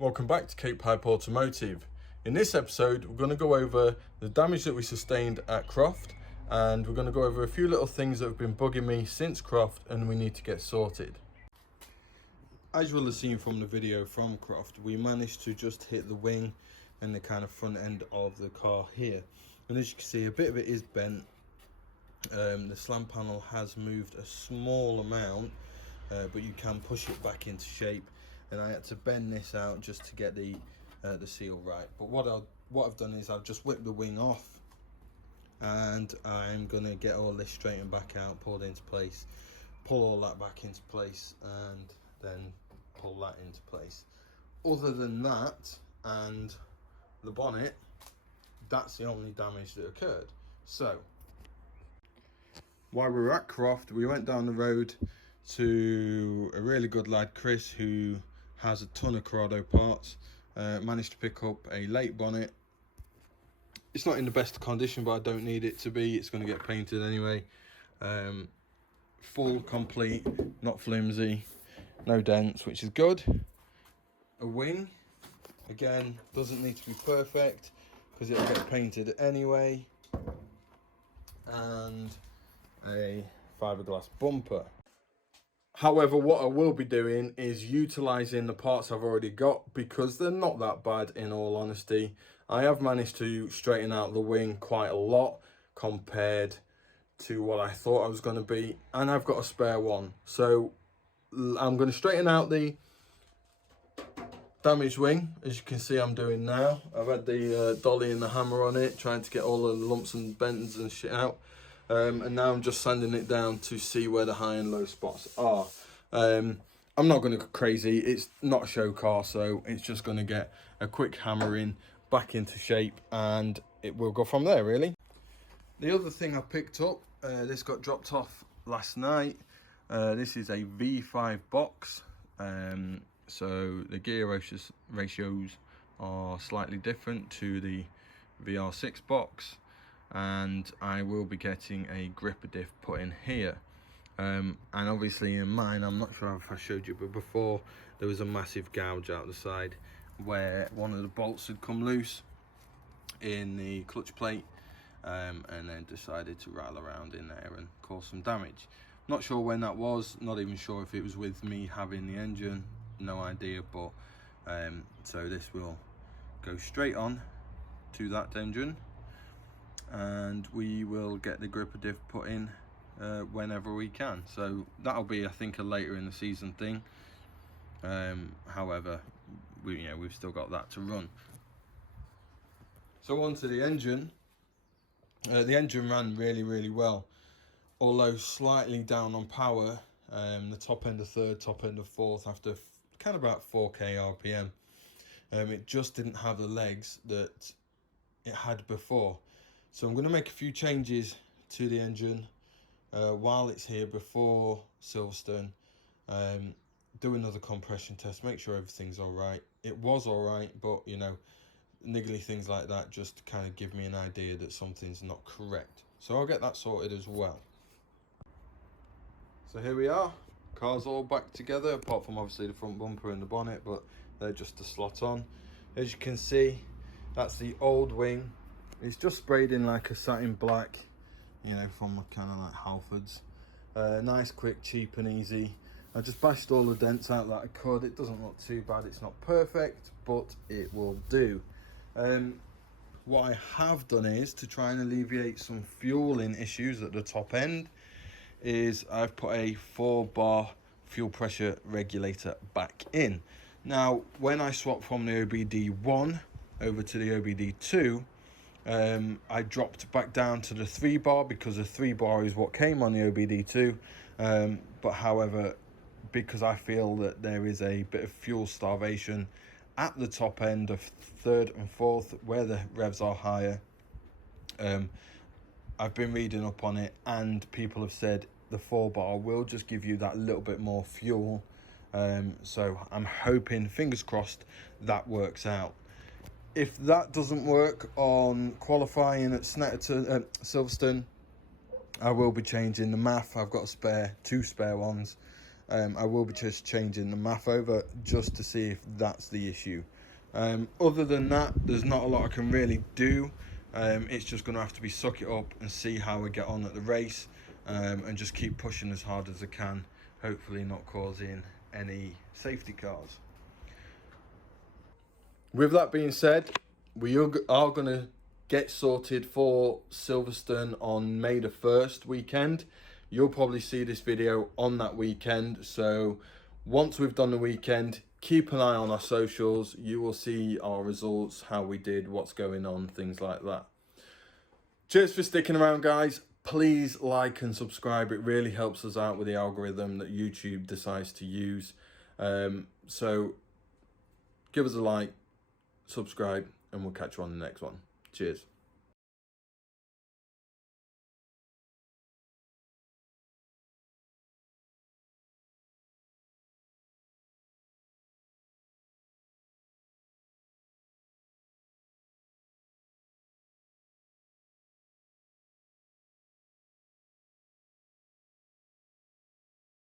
Welcome back to Kakepipe Automotive. In this episode, we're going to go over the damage that we sustained at Croft, and we're going to go over a few little things that have been bugging me since Croft and we need to get sorted. As you will have seen from the video from Croft, we managed to just hit the wing and the kind of front end of the car here. And as you can see, a bit of it is bent. The slam panel has moved a small amount, but you can push it back into shape. And I had to bend this out just to get the seal right. But what I've done is I've just whipped the wing off, and I'm gonna get all this straightened back out, pulled into place, pull all that back into place, and then pull that into place. Other than that, and the bonnet, that's the only damage that occurred. So while we were at Croft, we went down the road to a really good lad, Chris, who has a ton of Corrado parts. Managed to pick up a late bonnet. It's not in the best condition, but I don't need it to be. It's going to get painted anyway. Full, complete, not flimsy, no dents, which is good. A wing, again, doesn't need to be perfect because it'll get painted anyway. And a fiberglass bumper. However, what I will be doing is utilising the parts I've already got, because they're not that bad in all honesty. I have managed to straighten out the wing quite a lot compared to what I thought I was going to be, and I've got a spare one. So I'm going to straighten out the damaged wing, as you can see I'm doing now. I've had the dolly and the hammer on it, trying to get all the lumps and bends and shit out. And now I'm just sanding it down to see where the high and low spots are. I'm not going to go crazy. It's not a show car, so it's just going to get a quick hammering back into shape, and it will go from there, really. The other thing I picked up, this got dropped off last night. This is a V5 box. So the gear ratios are slightly different to the VR6 box. And I will be getting a gripper diff put in here, and obviously in mine, I'm not sure if I showed you, but before there was a massive gouge out the side where one of the bolts had come loose in the clutch plate, and then decided to rattle around in there and cause some damage. Not sure when that was, not even sure if it was with me having the engine, no idea. But so this will go straight on to that engine, and we will get the gripper diff put in whenever we can. So that'll be, I think, a later in the season thing. However, we've still got that to run. So onto the engine. The engine ran really well, although slightly down on power. The top end of third, top end of fourth, after kind of about 4k RPM. It just didn't have the legs that it had before. So I'm going to make a few changes to the engine while it's here before Silverstone. Do another compression test, make sure everything's all right. It was all right, but niggly things like that just kind of give me an idea that something's not correct. So I'll get that sorted as well. So here we are, car's all back together, apart from obviously the front bumper and the bonnet, but they're just to slot on. As you can see, that's the old wing. It's just sprayed in like a satin black, from kind of like Halfords. Nice, quick, cheap and easy. I just bashed all the dents out that I could. It doesn't look too bad. It's not perfect, but it will do. What I have done is, to try and alleviate some fueling issues at the top end, is I've put a 4-bar fuel pressure regulator back in. Now, when I swapped from the OBD1 over to the OBD2, I dropped back down to the 3-bar, because the 3-bar is what came on the OBD2. But however, because I feel that there is a bit of fuel starvation at the top end of third and fourth, where the revs are higher, I've been reading up on it, and people have said the 4-bar will just give you that little bit more fuel. So I'm hoping, fingers crossed, that works out. If that doesn't work on qualifying at Silverstone, I will be changing the MAF. I've got two spare ones, I will be just changing the math over just to see if that's the issue. Other than that, there's not a lot I can really do. It's just going to have to be suck it up and see how we get on at the race, and just keep pushing as hard as I can, hopefully not causing any safety cars. With that being said, we are going to get sorted for Silverstone on May the 1st weekend. You'll probably see this video on that weekend, so once we've done the weekend, keep an eye on our socials. You will see our results, how we did, what's going on, things like that. Cheers for sticking around, guys. Please like and subscribe. It really helps us out with the algorithm that YouTube decides to use. So give us a like, subscribe, and we'll catch you on the next one. Cheers.